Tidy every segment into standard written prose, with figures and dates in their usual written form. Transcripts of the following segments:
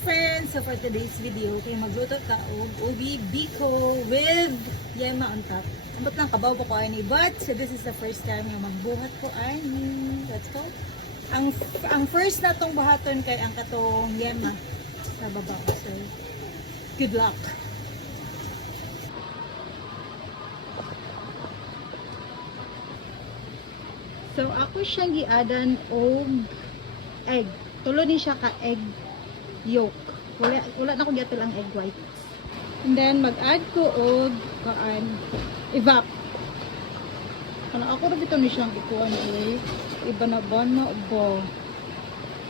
friends! So for today's video, kayo magluto ka og ubi biko with yema on top. Ambot lang kabaw po ko ani, but so this is the first time yung magbuhat ko ani. Let's go! Ang first na tong buhaton kay ang katong yema sa babaw. So, good luck! So ako siyang giadan og egg. Tulo ni siya ka egg yolk. Wala na ko giatul ang egg whites. And then mag-add ko og evap. Ano ako ra bitaw ni siyang ikuan iba na ba na bo.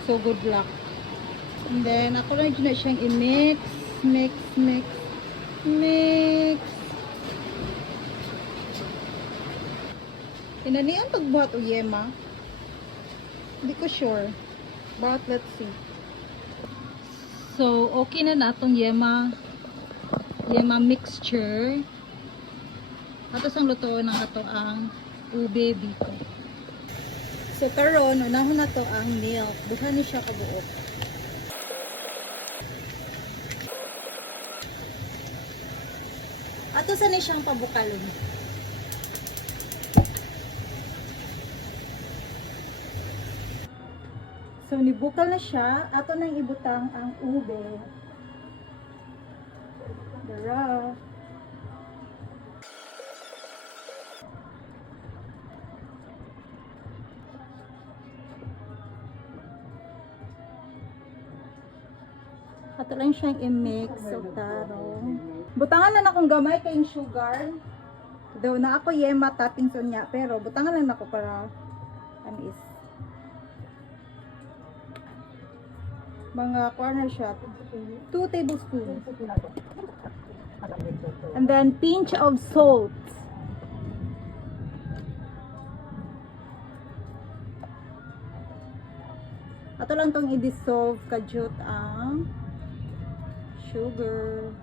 So good luck. And then ako lang na siyang i-mix, mix. Inanian pagbuhat og yema. Hindi ko sure. But let's see. So, okay na natong yema mixture. Atos ang luto ng ato ang ube biko. So, karon unahon na to ang milk. Buhan ni siya kabuok. Ato sa ni siyang pabukalon. So, nibukal na siya. Ato nang ibutang ang ube. Dara. Ato lang siyang i-mix. So, tarong. Butangan na akong gamay kayong sugar. Though na ako yema toppings niya. Pero, butangan lang ako para anis. Mga corner shot 2 tablespoons and then pinch of salt. Ato lang tong i-dissolve kadyot ang sugar,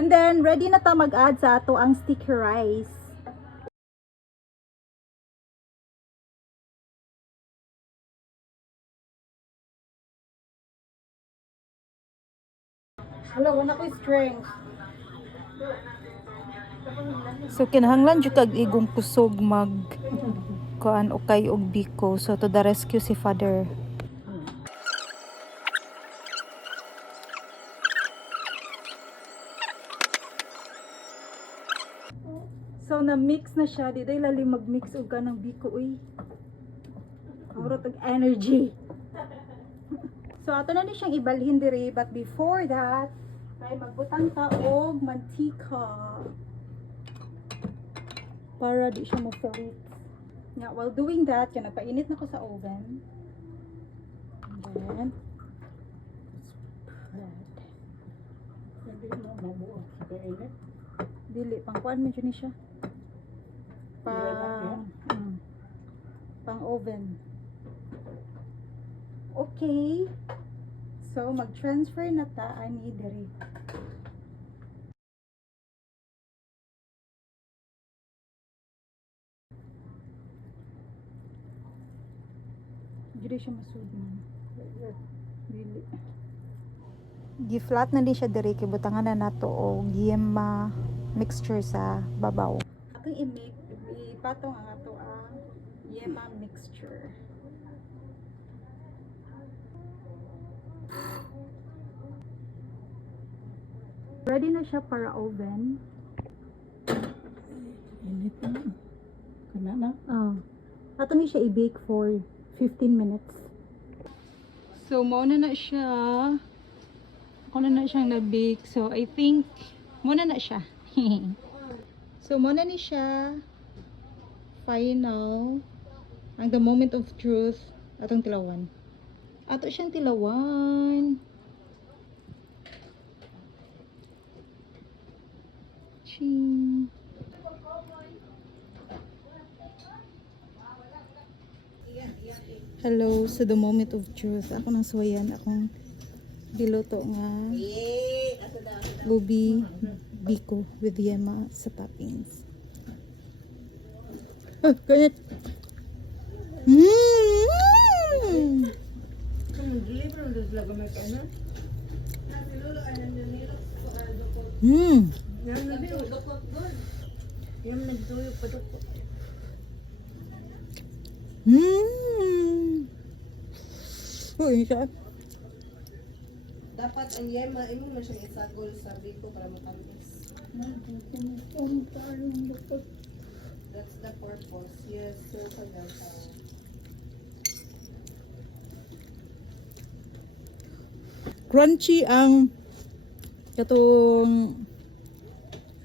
and then ready na ta mag-add sa ato ang sticky rice. Hello, wala ko strength. So kinahanglan jud kag igong kusog mag kuan okay og biko. So to the rescue si father. So na mix na siya, di day lalim mag-mix og kanang biko uy. Kaurot og energy. So ato na ni siyang ibalhin diri, but before that ay magbutang ta og mantika para di siya ma-float. Yeah, while doing that, yan nagpainit na ko sa oven. And then dili pang kuan medyo ni siya. Pang oven. Okay. So, mag-transfer na ta ani diri. Dili siya masud man. Dili. Gi-flat na din siya diri kay butangan na nato og yema mixture sa babaw. Akong ipatong ang ato ang yema mixture. Ready na siya para oven. Init na. Kana na. Ato ni siya i-bake for 15 minutes. So, mauna na siya. Ako na siyang na-bake. So, I think, mauna na siya. So, mauna ni siya. Final. Ang the moment of truth. Atong tilawan. Ato siyang tilawan. Ching. Hello, so the moment of truth. Ako nang suwayan akong biluto nga ubi biko with yema sa toppings. Ganit. Hmm. Yung nagtuyok pa dok. Hmm. Uy, siya. Dapat ang yema, imo man siya isagol sa biko para matamis. That's the purpose. Yes, so kaya Crunchy ang katong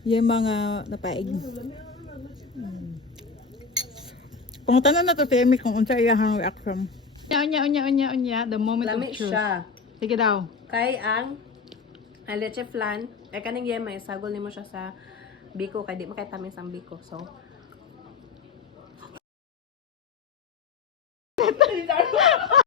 yung mga napaig. Pangutanan na to si Amy kung unsa iyang reaction. Unya. The moment lami of truth. siya. Sige daw. Kay ang leche flan, ay kaning yema, isagol nimo siya sa biko kay di makay tamis ang biko. So,